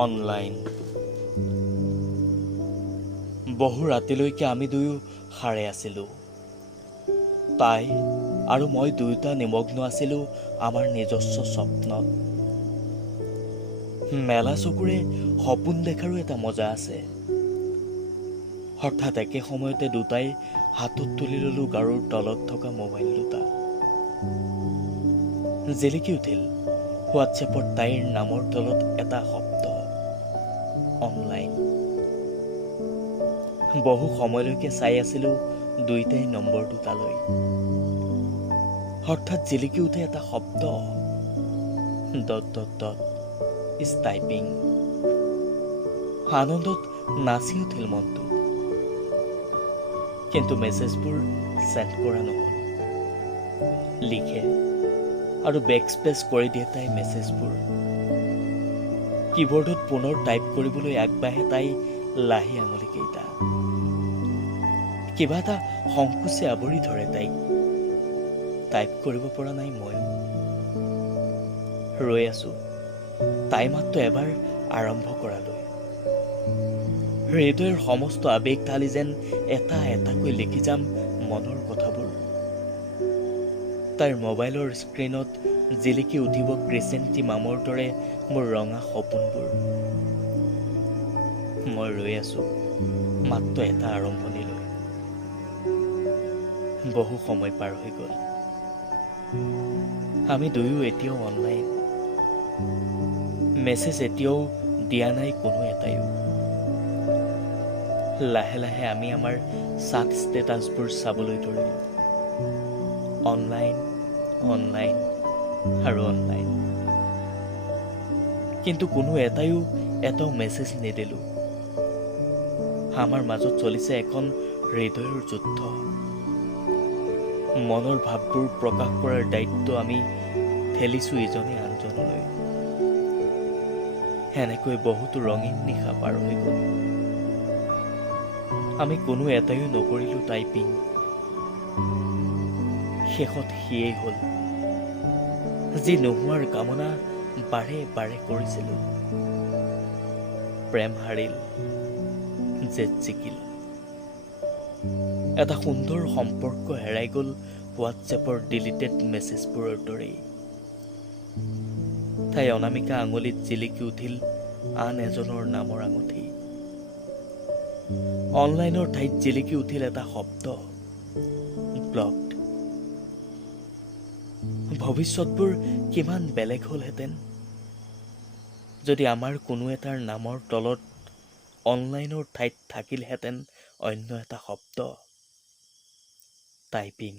Online. বহু ৰাতিলৈকে আমি দুয়ো সাৰে আছিলোঁ। তাই আৰু মই দুয়োটা নিমগ্ন আছিলোঁ আমাৰ নিজস্ব স্বপ্নত। মেলা চকুৰে সপোন দেখাৰো এটা মজা আছে। হঠাৎ একে সময়তে দুটাই হাতত তুলি ললোঁ গাৰুৰ তলত থকা মোবাইল দুটা। জিলিকি উঠিল হোৱাটছএপত তাইৰ নামৰ তলত এটা শব্দ, অনলাইন। বহু সময়লৈকে চাই আছিলোঁ দুইটাই নম্বৰ দুটালৈ। হঠাৎ জিলিকি উঠে এটা শব্দ, dot dot dot is typing. আনন্দত নাচি উঠিল মনটো, কিন্তু মেছেজবোৰ চেণ্ড কৰা নহ'ল। লিখে আৰু বেকস্পেচ কৰি দিয়ে তাই মেছেজবোৰ। কীবৰ্ডত পুনৰ টাইপ কৰিবলৈ আগবাঢ়ে তাই লাহি আঙুলিকেইটা। কিবা এটা সংকোচে আৱৰি ধৰে তাইক। টাইপ কৰিব পৰা নাই ময়ো। ৰৈ আছো তাই মাত্ৰ এবাৰ আৰম্ভ কৰালৈ। হৃদয়ৰ সমস্ত আৱেগ ঢালি যেন এটা এটাকৈ লিখি যাম মনৰ কথাবোৰ। তাইৰ মোবাইলৰ স্ক্ৰীণত জিলিকি উঠিব ক্ৰিচেণ্টি মামৰ দৰে মোৰ ৰঙা সপোনবোৰ। মই ৰৈ আছো মাত্ৰ এটা আৰম্ভণিলৈ। বহু সময় পাৰ হৈ গ'ল, আমি দুয়ো এতিয়াও অনলাইন। মেছেজ এতিয়াও দিয়া নাই কোনো এটাইও। লাহে লাহে আমি আমাৰ চাট ষ্টেটাছবোৰ চাবলৈ ধৰিলোঁ। অনলাইন, অনলাইন আৰু অনলাইন। কিন্তু কোনো এটাও মেছেজ নিদিলোঁ। আমাৰ মাজত চলিছে এখন হৃদয়ৰ যুদ্ধ। মনৰ ভাৱবোৰ প্ৰকাশ কৰাৰ দায়িত্ব আমি ঠেলিছোঁ ইজনে আনজনলৈ। এনেকৈ বহুতো ৰঙীন নিশা পাৰ হৈ গ'ল। আমি কোনো এটাইও নকৰিলোঁ টাইপিং। শেষত সিয়েই হ'ল যি নোহোৱাৰ কামনা বাৰে বাৰে কৰিছিলোঁ। প্ৰেম হাৰিল, জেদ জিকিল। এটা সুন্দৰ সম্পৰ্ক হেৰাই গ'ল হোৱাটছএপৰ ডিলিটেড মেছেজবোৰৰ দৰেই। তাই অনামিকা আঙুলিত জিলিকি উঠিল আন এজনৰ নামৰ আঙুঠি। অনলাইনৰ ঠাইত জিলিকি উঠিল এটা শব্দ, ব্লকড। ভৱিষ্যতবোৰ কিমান বেলেগ হ'লহেঁতেন যদি আমাৰ কোনো এটাৰ নামৰ তলত অনলাইনৰ ঠাইত থাকিলহেঁতেন অন্য এটা শব্দ, টাইপিং।